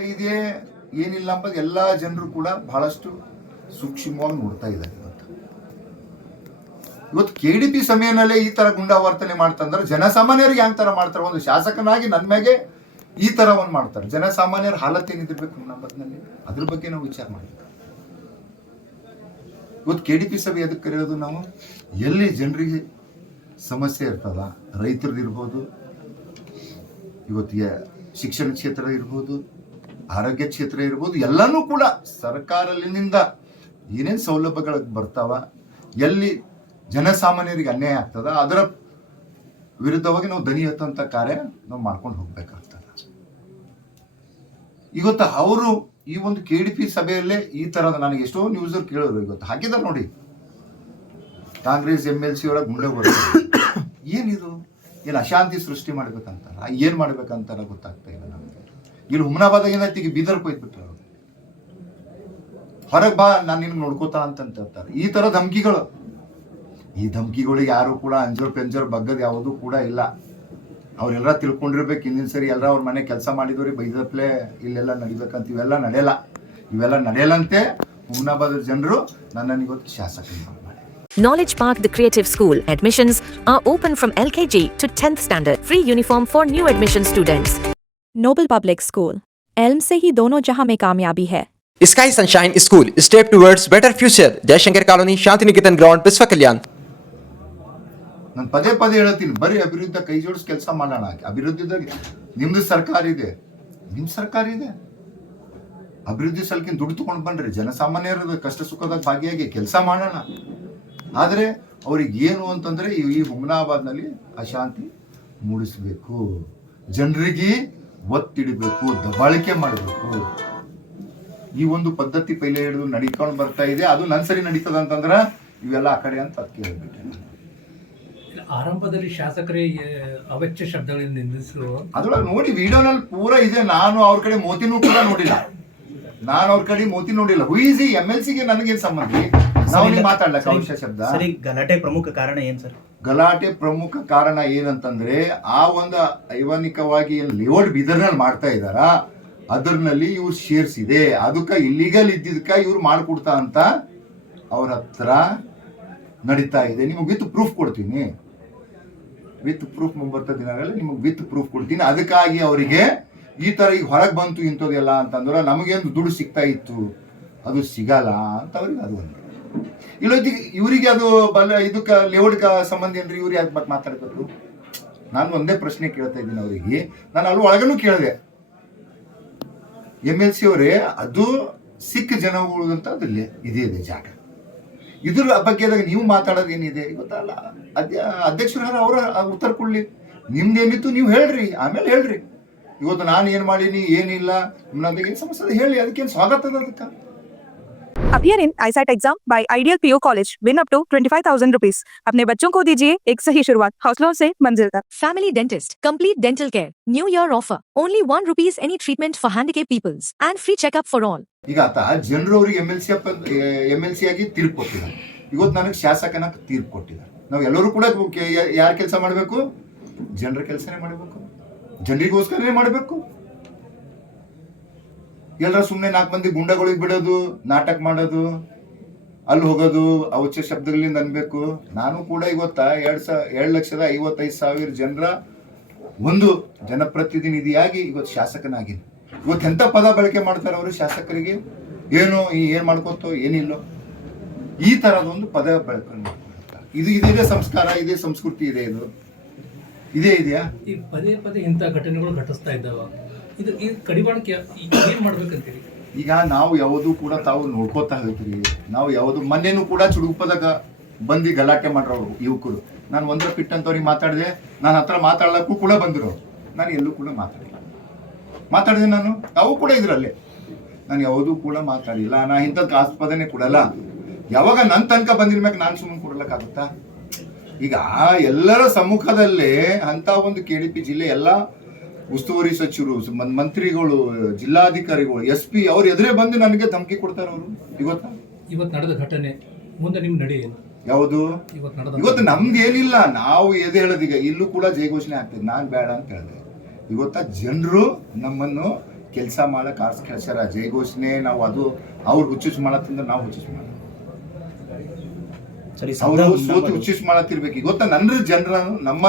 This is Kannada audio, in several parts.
ಇದೆ ಏನಿಲ್ಲ ಅಂಬದು ಎಲ್ಲ ಜನರು ಕೂಡ ಬಹಳಷ್ಟು ಸೂಕ್ಷ್ಮವಾಗಿ ನೋಡ್ತಾ ಇದ್ದಾರೆ. ಇವತ್ತು KDP ಸಮಯದಲ್ಲೇ ಈ ತರ ಗುಂಡಾವರ್ತನೆ ಮಾಡ್ತಂದ್ರೆ ಜನಸಾಮಾನ್ಯರಿಗೆ ಯಾವ ತರ ಮಾಡ್ತಾರೆ? ಒಂದು ಶಾಸಕನಾಗಿ ನನ್ನ ಮ್ಯಾಗೆ ಈ ತರ ಒಂದು ಮಾಡ್ತಾರೆ. ಜನಸಾಮಾನ್ಯರ ಹಾಲತ್ ಏನಿದಿರ್ಬೇಕು ನಂಬದ್ನಲ್ಲಿ ಅದ್ರ ಬಗ್ಗೆ ನಾವು ವಿಚಾರ ಮಾಡಬೇಕು. ಇವತ್ತು KDP ಸಭೆ ಎದಕ್ಕೆ ಕರೆಯೋದು? ನಾವು ಎಲ್ಲಿ ಜನರಿಗೆ ಸಮಸ್ಯೆ ಇರ್ತದ, ರೈತರದ್ದು ಇರ್ಬೋದು, ಇವತ್ತಿಗೆ ಶಿಕ್ಷಣ ಕ್ಷೇತ್ರ ಇರ್ಬೋದು, ಆರೋಗ್ಯ ಕ್ಷೇತ್ರ ಇರ್ಬೋದು, ಎಲ್ಲನೂ ಕೂಡ ಸರ್ಕಾರದಿಂದ ಏನೇನು ಸೌಲಭ್ಯಗಳು ಬರ್ತಾವ, ಎಲ್ಲಿ ಜನಸಾಮಾನ್ಯರಿಗೆ ಅನ್ಯಾಯ ಆಗ್ತದ ಅದರ ವಿರುದ್ಧವಾಗಿ ನಾವು ದನಿ ಎತ್ತಂತ ಕಾರ್ಯ ನಾವು ಮಾಡ್ಕೊಂಡು ಹೋಗ್ಬೇಕಾಗ್ತದ. ಇವತ್ತು ಅವರು ಈ ಒಂದು KDP ಸಭೆಯಲ್ಲೇ ಈ ತರದ ನನಗೆ ಎಷ್ಟೋ ನ್ಯೂಸ್ ಕೇಳೋರು ಇವತ್ತು ಹಾಕಿದಾರೆ ನೋಡಿ, ಕಾಂಗ್ರೆಸ್ MLC ಒಳಗೆ ಗುಂಡೆ ಬರ್ತಾರೆ. ಏನಿದು? ಏನು ಅಶಾಂತಿ ಸೃಷ್ಟಿ ಮಾಡ್ಬೇಕಂತಾರ, ಏನ್ ಮಾಡ್ಬೇಕಂತಾರ ಗೊತ್ತಾಗ್ತಾ ಇಲ್ಲ ನಮಗೆ. ಇಲ್ಲಿ ಹುಮನಾಬಾದಾಗ ಈಗ ಬೀದರ್ ಕೊಯ್ದ್ಬಿಟ್ರೆ ಹೊರಗೆ ಬಾ, ನಾನು ನಿನ್ಗೆ ನೋಡ್ಕೋತಾ ಅಂತ ಹೇಳ್ತಾರೆ. ಈ ತರ ಧಮಕಿಗಳು, ಈ ಧಮಕಿಗಳಿಗೆ ಯಾರು ಕೂಡ ಅಂಜೋರ್ ಪೆಂಜೋರ್ ಬಗ್ಗದ ಯಾವುದೂ ಕೂಡ ಇಲ್ಲ. ಅವರೆಲ್ಲ ತಿಳ್ಕೊಂಡಿರ್ಬೇಕು ಹಿಂದಿನ ಸರಿ ಎಲ್ಲರ ಅವ್ರ ಮನೆ ಕೆಲಸ ಮಾಡಿದವ್ರಿಗೆ ಬೈದಪ್ಲೆ ಇಲ್ಲೆಲ್ಲ ನಡಿಬೇಕಂತ. ಇವೆಲ್ಲ ನಡೆಯಲ್ಲಂತೆ ಹುಮನಾಬಾದ ಜನರು ನನ್ನನ್ನು ಇವತ್ತು ಶಾಸಕ ಮಾಡಿ. Knowledge Park, the Creative School. Admissions are open from LKG to 10th standard. Free uniform for new admission students. Noble Public School. Elm से ही दोनों जहां में कामयाबी है. Sky Sunshine School. Step towards better future. Jayashankar Colony, Shantiniketan Ground, Biswa Kalyan. ನಾನು ಪದೇ ಹೇಳ್ತೀನಿ, ಬರೀ ಅಭಿವೃದ್ಧಿ ಕೈ ಜೋಡಿಸಿ ಕೆಲಸ ಮಾಡೋಣ. ಅಭಿವೃದ್ಧಿದಾಗ ನಿಮ್ದು ಸರ್ಕಾರ ಇದೆ, ನಿಮ್ಮ ಸರ್ಕಾರ ಇದೆ. ಅಭಿವೃದ್ಧಿ ಸಲಕಿನ ದುಡ್ಡು ತಗೊಂಡು ಬನ್ರಿ, ಜನಸಾಮಾನ್ಯರ ಕಷ್ಟ ಸುಖದಾಗ ಭಾಗಿಯಾಗಿ ಕೆಲಸ ಮಾಡೋಣ. ಆದರೆ ಅವ್ರಿಗೆ ಏನು ಅಂತಂದ್ರೆ ಈ ಹುಮನಾಬಾದ್ನಲ್ಲಿ ಅಶಾಂತಿ ಮೂಡಿಸಬೇಕು, ಜನರಿಗೆ ಒತ್ತಿಡಬೇಕು, ದಬ್ಬಾಳಿಕೆ ಮಾಡಬೇಕು. ಈ ಒಂದು ಪದ್ಧತಿ ಪೈಲೆ ಹಿಡಿದು ನಡ್ಕೊಂಡು ಬರ್ತಾ ಇದೆ. ಅದು ನನ್ನ ಸರಿ ನಡೀತದ ಅಂತಂದ್ರೆ ಇವೆಲ್ಲ ಆ ಕಡೆ ಅಂತ ಅದಕ್ಕೆ ಹೇಳ್ಬಿಟ್ಟೆ. ಆರಂಭದಲ್ಲಿ ಶಾಸಕರೇ ಅವೆಚ್ಚ ಶಬ್ದಗಳಿಂದ ನಿಂದಿಸಿದ್ರು. ಅದ್ರೊಳಗೆ ನೋಡಿ ವಿಡಿಯೋನಲ್ಲಿ ಪೂರಾ ಇದೆ. ನಾನು ಅವ್ರ ಕಡೆ ಮೋತಿನೂ ಕೂಡ ನೋಡಿಲ್ಲ. ಹುಯಿಸಿ MLC ಗೆ ನನಗೇನು ಸಂಬಂಧ? ನಾವು ಮಾತಾಡ್ಲಕ್ಕ ಅವಶ್ಯ ಶಬ್ದ. ಗಲಾಟೆ ಪ್ರಮುಖ ಕಾರಣ ಏನ್ ಸರ್? ಗಲಾಟೆ ಪ್ರಮುಖ ಕಾರಣ ಏನಂತಂದ್ರೆ ಆ ಒಂದು ಐವಾನಿಕವಾಗಿ ಏನು ಲೇಔಟ್ ಬೀದರ್ನಲ್ಲಿ ಮಾಡ್ತಾ ಇದಾರ ಅದ್ರಲ್ಲಿ ಇವ್ರು ಶೇರ್ಸ್ ಇದೆ. ಅದಕ್ಕೆ ಇಲ್ಲಿಗಲ್ ಇದ್ದಿದ್ಕ ಇವ್ರು ಮಾಡ್ಕೊಡ್ತಾ ಅಂತ ಅವ್ರ ಹತ್ರ ನಡೀತಾ ಇದೆ. ನಿಮಗೆ ವಿತ್ ಪ್ರೂಫ್ ಕೊಡ್ತೀನಿ, ವಿತ್ ಪ್ರೂಫ್ ಮುಂಬರ್ತ ದಿನಗಳಲ್ಲಿ ನಿಮಗೆ ವಿತ್ ಪ್ರೂಫ್ ಕೊಡ್ತೀನಿ. ಅದಕ್ಕಾಗಿ ಅವರಿಗೆ ಈ ತರ ಈಗ ಹೊರಗೆ ಬಂತು ಇಂಥದ್ದೆಲ್ಲ ಅಂತಂದ್ರೆ ನಮಗೇನು ದುಡ್ಡು ಸಿಗ್ತಾ ಇತ್ತು, ಅದು ಸಿಗಲ್ಲ ಅಂತ ಅವ್ರಿಗೆ ಅದು ಒಂದು ಇಲ್ಲ. ಇವರಿಗೆ ಅದು ಇದಕ್ಕೆ ಲೇಔಟ್ ಸಂಬಂಧ ಏನ್ರಿ? ಇವ್ರು ಯಾಕೆ ಮತ್ತೆ ಮಾತಾಡ್ಬೇಕು? ನಾನು ಒಂದೇ ಪ್ರಶ್ನೆ ಕೇಳ್ತಾ ಇದ್ದೀನಿ ಅವರಿಗೆ. ನಾನು ಅಲ್ಲಿ ಒಳಗನು ಕೇಳಿದೆ, MLC ಅವರೇ ಅದು ಸಿಖ್ ಜನಗಳಂತ ಅದ್ರಲ್ಲಿ ಇದೆ ಜಾಗ, ಇದ್ರ ಬಗ್ಗೆದಾಗ ನೀವು ಮಾತಾಡೋದು ಏನಿದೆ ಗೊತ್ತಲ್ಲ. ಅಧ್ಯಕ್ಷರು ಅವರ ಉತ್ತರ ಕೊಡ್ಲಿ. ನಿಮ್ದೇನಿತ್ತು ನೀವು ಹೇಳ್ರಿ, ಆಮೇಲೆ ಹೇಳ್ರಿ. ಇವತ್ತು ನಾನು ಏನ್ ಮಾಡೀನಿ ಏನಿಲ್ಲ ನಮಗೆ ಸಮಸ್ಯೆ ಹೇಳಿ, ಅದಕ್ಕೇನು ಸ್ವಾಗತ ಅದ. ಅದಕ್ಕೆ Appear in ISAT exam by Ideal PO College. Win up to 25,000 rupees. अपने बच्चों को दीजिए एक सही शुरुआत. हौसलों से मंजिल तक. Family Dentist. Complete dental care. New year offer. Only 1 rupees any treatment for handicapped peoples. And free checkup for all. ಈಗ ಜನರು ಅವ್ರಿಗೆ MLC ಆಗಿ ತೀರ್ಪು ಕೊಟ್ಟಿದ್ದಾರೆ. ಇವತ್ತು ನನಗೆ ಶಾಸಕನಾಗಿ ತೀರ್ಪು ಕೊಟ್ಟಿದ್ದಾರೆ. ನಾವು ಎಲ್ಲರೂ ಕೂಡ ಯಾರ ಕೆಲಸ ಮಾಡಬೇಕು? ಜನರ ಕೆಲಸನೇ ಮಾಡಬೇಕು, ಜನರಿಗೋಸ್ಕರನೇ ಮಾಡಬೇಕು. ಎಲ್ಲರ ಸುಮ್ಮನೆ 4 ಮಂದಿ ಗುಂಡಗಳಿಗೆ ಬಿಡೋದು, ನಾಟಕ ಮಾಡೋದು, ಅಲ್ಲಿ ಹೋಗೋದು, ಅವುಚ್ಚ ಶಬ್ದಗಳಿಂದ ಅನ್ಬೇಕು. ನಾನು ಕೂಡ ಇವತ್ತ 2,55,000 ಜನರ ಒಂದು ಜನಪ್ರತಿನಿಧಿಯಾಗಿ ಇವತ್ತು ಶಾಸಕನಾಗಿನಿ. ಇವತ್ತು ಎಂಥ ಪದ ಬಳಕೆ ಮಾಡ್ತಾರೆ ಅವರು ಶಾಸಕರಿಗೆ? ಏನು ಏನ್ ಮಾಡ್ಕೊತೋ ಏನಿಲ್ಲೋ ಈ ತರದೊಂದು ಪದ ಬಳಕೆ ಮಾಡ್ತಾರೆ. ಇದೇ ಸಂಸ್ಕಾರ, ಇದೇ ಸಂಸ್ಕೃತಿ ಇದೆ. ಇದೆಯಾ? ಈ ಪದೇ ಇಂಥ ಘಟನೆಗಳು ಘಟಿಸ್ತಾ ಇದ್ದಾವ. ಇದು ಕಡಿವಾಣಕ್ಕೆ ಏನ್ ಮಾಡ್ಬೇಕಂತೀರಿ? ಈಗ ನಾವು ಯಾವುದು ಕೂಡ ತಾವು ನೋಡ್ಕೋತಾ ಹೇಳ್ತೀರಿ. ನಾವು ಯಾವುದು ಮೊನ್ನೆನೂ ಕೂಡ ಚುಡುಪದಾಗ ಬಂದು ಗಲಾಟೆ ಮಾಡ್ರವ್ರು ಯುವಕರು. ನಾನು ಒಂದರ ಪಿಟ್ ಅಂತವ್ರಿಗೆ ಮಾತಾಡಿದೆ. ನನ್ನ ಹತ್ರ ಮಾತಾಡ್ಲಕ್ಕೂ ಕೂಡ ಬಂದರು. ನಾನು ಎಲ್ಲೂ ಕೂಡ ಮಾತಾಡಿದೆ. ನಾನು ಅವು ಕೂಡ ಇದ್ರಲ್ಲೇ ನಾನು ಯಾವುದೂ ಕೂಡ ಮಾತಾಡಿಲ್ಲ. ನಾ ಇಂಥದ್ದು ಆಸ್ಪದನೆ ಕೊಡಲ್ಲ. ಯಾವಾಗ ನನ್ನ ತನಕ ಬಂದಿರ್ಬೇಕು ನಾನು ಸುಮ್ಮನೆ ಕೊಡಲಕ್ಕಾಗುತ್ತಾ? ಈಗ ಎಲ್ಲರ ಸಮ್ಮುಖದಲ್ಲೇ ಅಂತ ಒಂದು KDP ಜಿಲ್ಲೆ ಎಲ್ಲ ಉಸ್ತುವಾರಿ ಸಚಿವರು, ಮಂತ್ರಿಗಳು, ಜಿಲ್ಲಾಧಿಕಾರಿಗಳು, SP ಅವ್ರು ಎದುರೇ ಬಂದು ನನಗೆ ಧಮಕಿ ಕೊಡ್ತಾರೆ. ಅವರು ಇವತ್ತು ನಡೆದ ಘಟನೆ ಮುಂದೆ ನಿಮ್ ನಡೆ ಏನು? ಯಾವುದು ಇವತ್ತು ನಮ್ದು ಏನಿಲ್ಲ, ನಾವು ಎದೆ ಹೇಳೋದೀಗ ಇಲ್ಲೂ ಕೂಡ ಜಯಘೋಷಣೆ ಆಗ್ತದೆ. ನಾನು ಬೇಡ ಅಂತ ಹೇಳಿದೆ. ಇವತ್ತ ಜನರು ನಮ್ಮನ್ನು ಕೆಲಸ ಮಾಡಕ್ ಆರ್ಸ್ ಕಳ್ಸ್ಯಾರ ಜೈಘೋಷಣೆ ನಾವು ಅದು ಅವ್ರು ಹುಚ್ಚುಚ್ಚು ಮಾಡತ್ತಂದ್ರೆ ನಾವು ಹುಚ್ಚುಚ್ಚು ಮಾಡ ಸರಿ ಅವರು ಸೋತು ಹುಚ್ಚುಚ್ಚು ಮಾಡತ್ತಿರ್ಬೇಕು ಇವತ್ತ ನನ್ನ ಜನರ ನಮ್ಮ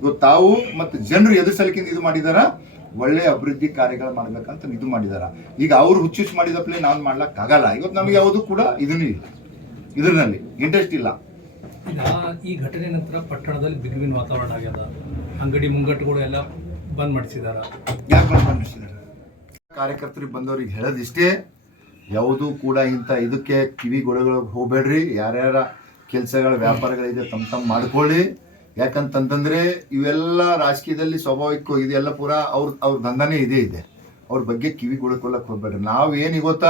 ಇವತ್ತು ತಾವು ಮತ್ತು ಜನರು ಎದುರು ಸಲಕಿಂದ ಇದು ಮಾಡಿದಾರ ಒಳ್ಳೆ ಅಭಿವೃದ್ಧಿ ಕಾರ್ಯಗಳು ಮಾಡ್ಬೇಕಂತ ಇದು ಮಾಡಿದಾರ ಈಗ ಅವ್ರು ಹುಚ್ಚುಚ್ಚು ಮಾಡಿದಪ್ಲೆ ನಾನು ಮಾಡ್ಲಕ್ ಆಗಲ್ಲ ಇವತ್ತು ನಮ್ಗೆ ಯಾವುದು ಕೂಡ ಇದನ್ನೂ ಇಲ್ಲ ಇದ್ರಲ್ಲಿ ಇಂಟ್ರೆಸ್ಟ್ ಇಲ್ಲ. ಈಗ ಈ ಘಟನೆ ನಂತರ ಪಟ್ಟಣದಲ್ಲಿ ಬಿಗುವಿನ ವಾತಾವರಣ ಆಗ್ಯದ, ಅಂಗಡಿ ಮುಂಗಟ್ಟುಗಳು ಎಲ್ಲ ಬಂದ್ ಮಾಡಿಸಿದಾರ. ಯಾಕೆ ಬಂದಿದ್ದಾರೆ ಕಾರ್ಯಕರ್ತರಿಗೆ ಬಂದವ್ರಿಗೆ ಹೇಳೋದಿಷ್ಟೇ, ಯಾವುದೂ ಕೂಡ ಇಂಥ ಇದಕ್ಕೆ ಕಿವಿಗೊಳಗಳು ಹೋಗ್ಬೇಡ್ರಿ. ಯಾರ್ಯಾರ ಕೆಲಸಗಳ ವ್ಯಾಪಾರಗಳಿದೆ ತಮ್ಮ ಮಾಡ್ಕೊಳ್ಳಿ. ಯಾಕಂತಂತಂದ್ರೆ ಇವೆಲ್ಲ ರಾಜಕೀಯದಲ್ಲಿ ಸ್ವಾಭಾವಿಕ ಇದೆಲ್ಲ ಪೂರ ಅವ್ರ ದಂಧನೇ ಇದೆ. ಅವ್ರ ಬಗ್ಗೆ ಕಿವಿಗೊಳಕೊಳ್ಳಕ್ಕೆ ಹೋಗ್ಬೇಡ್ರಿ. ನಾವೇನು ಇವತ್ತ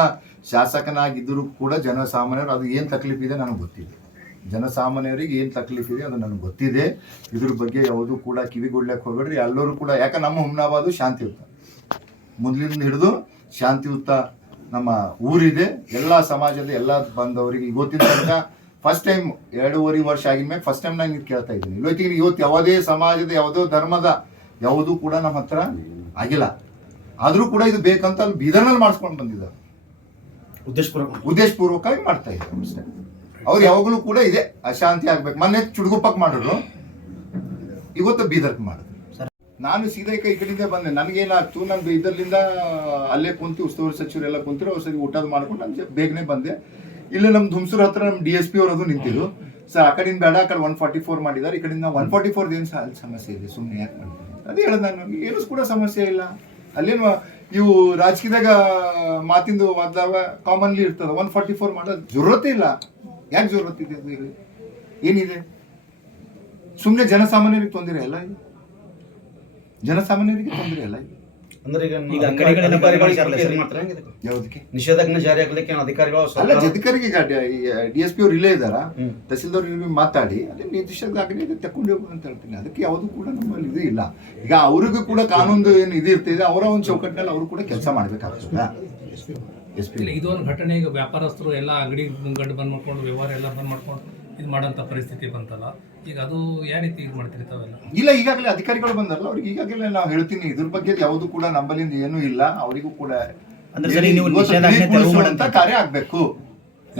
ಶಾಸಕನಾಗಿದ್ದರೂ ಕೂಡ ಜನಸಾಮಾನ್ಯರು ಅದು ಏನು ತಕ್ಲೀಫ್ ಇದೆ ನನಗೆ ಗೊತ್ತಿದೆ. ಜನಸಾಮಾನ್ಯರಿಗೆ ಏನು ತಕ್ಲೀಫ್ ಇದೆ ಅದು ನನಗೆ ಗೊತ್ತಿದೆ. ಇದ್ರ ಬಗ್ಗೆ ಯಾವುದೂ ಕೂಡ ಕಿವಿಗೊಡ್ಲಕ್ಕೆ ಹೋಗ್ಬೇಡ್ರಿ. ಎಲ್ಲರೂ ಕೂಡ ಯಾಕೆ ನಮ್ಮ ಹುಮ್ನಾಬಾದು ಶಾಂತಿಯುತ ಮೊದಲಿಂದ ಹಿಡಿದು ಶಾಂತಿಯುತ ನಮ್ಮ ಊರಿದೆ. ಎಲ್ಲ ಸಮಾಜದ ಎಲ್ಲ ಬಂದವರಿಗೆ ಇವತ್ತಿನ ತನಕ ಫಸ್ಟ್ ಟೈಮ್ 2.5 ವರ್ಷ ಆಗಿದ್ಮೇಲೆ ಫಸ್ಟ್ ಟೈಮ್ ನಾನು ಇದು ಕೇಳ್ತಾ ಇದ್ದೀನಿ. ಇವತ್ತು ಯಾವುದೇ ಸಮಾಜದ ಯಾವುದೋ ಧರ್ಮದ ಯಾವುದೂ ಕೂಡ ನಮ್ಮ ಹತ್ರ ಆಗಿಲ್ಲ. ಆದರೂ ಕೂಡ ಇದು ಬೇಕಂತ ಅಲ್ಲಿ ಬೀದರ್ನಲ್ಲಿ ಮಾಡಿಸ್ಕೊಂಡು ಬಂದಿದ್ದಾರೆ. ಉದ್ದೇಶಪೂರ್ವಕವಾಗಿ ಮಾಡ್ತಾ ಇದ್ದಾರೆ ಅಷ್ಟೇ. ಅವ್ರು ಯಾವಾಗಲೂ ಕೂಡ ಇದೆ ಅಶಾಂತಿ ಆಗ್ಬೇಕು. ಮೊನ್ನೆ ಚುಡುಗುಪ್ಪಕ್ಕೆ ಮಾಡಿದ್ರು, ಇವತ್ತು ಬೀದರ್ಗೆ ಮಾಡಿದ್ರು. ನಾನು ಸೀದಾ ಈ ಕಡೆಯಿಂದ ಬಂದೆ. ನನಗೇನಾಗ್ತು, ನಾನು ಇದರಿಂದ ಅಲ್ಲೇ ಕುಂತು ಉಸ್ತುವಾರಿ ಸಚಿವರೆಲ್ಲ ಕುಂತಿರೋ ಅವ್ರ ಸರಿ ಊಟದ ಮಾಡ್ಕೊಂಡು ನಾನು ಬೇಗನೆ ಬಂದೆ. ಇಲ್ಲೇ ನಮ್ಮ ಧುಮ್ಸೂರು ಹತ್ರ ನಮ್ಮ DSP ಅವರದು ನಿಂತಿದ್ದು. ಸರ್ ಆ ಕಡೆಯಿಂದ ಬೇಡ, ಆ ಕಡೆ 144 ಮಾಡಿದ್ದಾರೆ, ಈ ಕಡೆಯಿಂದ 144 ಏನು ಅಲ್ಲಿ ಸಮಸ್ಯೆ ಇದೆ, ಸುಮ್ಮನೆ ಯಾಕೆ ಮಾಡಿದ್ದೀನಿ ಅದೇ ಹೇಳಿದ ನಾನು. ಏನು ಕೂಡ ಸಮಸ್ಯೆ ಇಲ್ಲ. ಅಲ್ಲೇನು ಇವು ರಾಜಕೀಯದಾಗ ಮಾತಿಂದು ವಾದಾಗ ಕಾಮನ್ಲಿ ಇರ್ತದೆ. 144 ಮಾಡೋದು ಜರೂರತ್ತೇ ಇಲ್ಲ. ಯಾಕೆ ಜರೂರತ್ತಿದೆ ಅದು ಹೇಳಿ? ಏನಿದೆ? ಸುಮ್ಮನೆ ಜನಸಾಮಾನ್ಯರಿಗೆ ತೊಂದರೆ ಅಲ್ಲ ಇದು, ಜನಸಾಮಾನ್ಯರಿಗೆ ತೊಂದರೆ ಅಲ್ಲ ಇದು. ಅಂದ್ರೆ ಈಗ ಅಂಗಡಿಗಳೆಲ್ಲ ಯಾವುದಕ್ಕೆ ನಿಷೇಧಾಜ್ಞೆ ಜಾರಿ ಆಗ್ಲಿಕ್ಕೆ ಅಧಿಕಾರಿಗಳು ಅಲ್ಲ, ಅಧಿಕಾರಿಗೆ DSP ಅವ್ರು ಇಲ್ಲೇ ಇದ್ದಾರ, ತಹಸೀಲ್ದಾರ್ ಮಾತಾಡಿ ಅದೇ ನಿಷೇಧಾಜ್ಞೆ ತಕೊಂಡು ಹೋಗು ಅಂತ ಹೇಳ್ತೀನಿ. ಅದಕ್ಕೆ ಯಾವುದು ಕೂಡ ನಮ್ಮಲ್ಲಿ ಇದು ಇಲ್ಲ. ಈಗ ಅವ್ರಿಗೂ ಕೂಡ ಕಾನೂನು ಏನು ಇದು ಇರ್ತಿದೆ, ಅವರ ಒಂದು ಚೌಕಟ್ಟಿನಲ್ಲಿ ಅವರು ಕೂಡ ಕೆಲಸ ಮಾಡ್ಬೇಕಾಗ್ತದೆ. ಇಲ್ಲ, ಇದೊಂದು ಘಟನೆ. ಈಗ ವ್ಯಾಪಾರಸ್ಥರು ಎಲ್ಲ ಅಂಗಡಿ ಮುಂಗಟ್ಟು ಬಂದ್ ಮಾಡ್ಕೊಂಡು ವ್ಯವಹಾರ ಎಲ್ಲ ಬಂದ್ ಮಾಡ್ಕೊಂಡು ಇದು ಮಾಡೋಂಥ ಪರಿಸ್ಥಿತಿ ಬಂತಲ್ಲ, ಈಗ ಅದು ಯಾವ ರೀತಿ ಇದು ಮಾಡ್ತೀರಿ ತಾವೆಲ್ಲ? ಇಲ್ಲ, ಈಗಾಗಲೇ ಅಧಿಕಾರಿಗಳು ಬಂದಾರಲ್ಲ, ಅವ್ರಿಗೆ ಈಗಾಗಲೇ ನಾವು ಹೇಳ್ತೀನಿ ಇದ್ರ ಬಗ್ಗೆ ಯಾವುದು ಕೂಡ ನಮ್ಮಲ್ಲಿಂದ ಏನೂ ಇಲ್ಲ. ಅವರಿಗೂ ಕೂಡ ಅಂದ್ರೆ ಸರಿ, ನೀವು ನಿಷೇಧಾಜ್ಞೆ ತೆರವು ಮಾಡುವಂತ ಕಾರ್ಯ ಆಗ್ಬೇಕು.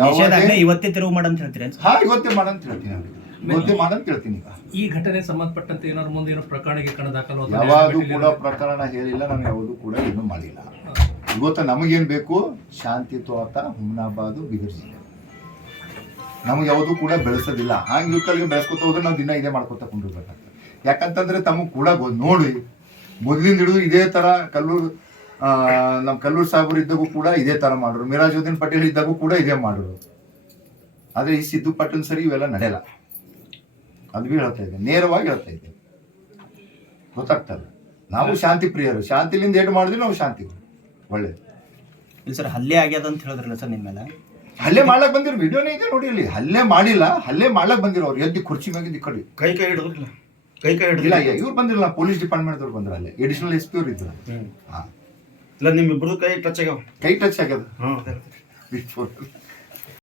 ನಿಷೇಧಾಜ್ಞೆ ಇವತ್ತೇ ತೆರವು ಮಾಡಂತ ಹೇಳ್ತೀರಿ? ಇವತ್ತೇ ಮಾಡಂತ ಹೇಳ್ತೀನಿ, ಇವತ್ತೇ ಮಾಡಂತ ಹೇಳ್ತೀನಿ. ಈ ಘಟನೆ ಸಂಬಂಧಪಟ್ಟಂತೆ ಏನಾದ್ರು ಮುಂದೆ ಏನೋ ಪ್ರಕರಣ ದಾಖಲು ಯಾವುದು ಕೂಡ ಪ್ರಕರಣ ಹೇಳಿಲ್ಲ, ನಾವು ಯಾವುದು ಕೂಡ ಏನು ಮಾಡಿಲ್ಲ. ಇವತ್ತು ನಮಗೇನು ಬೇಕು? ಶಾಂತಿಯುತ ಹುಮ್ನಾಬಾದು ಬೀದರ್ ಜಿಲ್ಲೆ ನಮ್ಗೆ ಯಾವುದು ಕೂಡ ಬೆಳೆಸೋದಿಲ್ಲ. ಹಂಗೆ ಇವತ್ತಲ್ಲಿ ಬೆಳೆಸ್ಕೊತ ಹೋದ್ರೆ ನಾವು ದಿನ ಇದೇ ಮಾಡ್ಕೊತ ಕೊಂಡಿರ್ಬೇಕಾಗ್ತದೆ. ಯಾಕಂತಂದ್ರೆ ತಮಗೆ ಕೂಡ ನೋಡಿ ಮೊದಲಿಂದ ಹಿಡಿದು ಇದೇ ಥರ ನಮ್ಮ ಕಲ್ಲೂರು ಸಾಹೇಬರು ಇದ್ದಾಗೂ ಕೂಡ ಇದೇ ಥರ ಮಾಡೋರು, ಮಿರಾಜುದ್ದೀನ್ ಪಟೇಲ್ ಇದ್ದಾಗೂ ಕೂಡ ಇದೇ ಮಾಡೋರು. ಆದರೆ ಈ ಸಿದ್ದು ಪಾಟೀಲ್ ಸರಿ ಇವೆಲ್ಲ ನಡೆಯಲ್ಲ. ಅದು ಭೀ ಹೇಳ್ತಾ ಇದ್ದೆ, ನೇರವಾಗಿ ಹೇಳ್ತಾ ಇದ್ದೆ, ಗೊತ್ತಾಗ್ತದೆ. ನಾವು ಶಾಂತಿ ಪ್ರಿಯರು, ಶಾಂತಿಲಿಂದ ಏಟು ಮಾಡಿದ್ವಿ ನಾವು ಶಾಂತಿ ಒಳ್ಳೇದು. ಇಲ್ಲ ಸರ್, ಹಲ್ಲೆ ಆಗ್ಯದ ಅಂತ ಹೇಳಿದ್ರಲ್ಲ ಸರ್ ನಿಮ್ಮ ಮೇಲೆ? ಹಲ್ಲೆ ಮಾಡ್ಲಕ್ ಬಂದಿರೋ ವಿಡಿಯೋನೇ ಇದೆ ನೋಡಿ. ಅಲ್ಲಿ ಹಲ್ಲೆ ಮಾಡಿಲ್ಲ, ಹಲ್ಲೆ ಮಾಡ್ಲಕ್ ಬಂದಿರೋ ಅವ್ರು ಎದ್ದು ಕುರ್ಚಿ ಮ್ಯಾಗಿದ್ದು ಈ ಕಡೆ ಕೈ ಹಿಡಿದ್ರಿಲ್ಲ? ಇಲ್ಲ, ಇವ್ರು ಬಂದಿರಲ್ಲ, ಪೊಲೀಸ್ ಡಿಪಾರ್ಟ್ಮೆಂಟ್ ಅವ್ರು ಬಂದ್ರ, ಅಲ್ಲೇ ಅಡಿಷನಲ್ SP ಅವ್ರು ಇದ್ರು. ಇಲ್ಲ, ನಿಮ್ಮಿಬ್ರು ಕೈ ಟಚ್ ಆಗ್ಯಾವ? ಕೈ ಟಚ್ ಆಗ್ಯದ.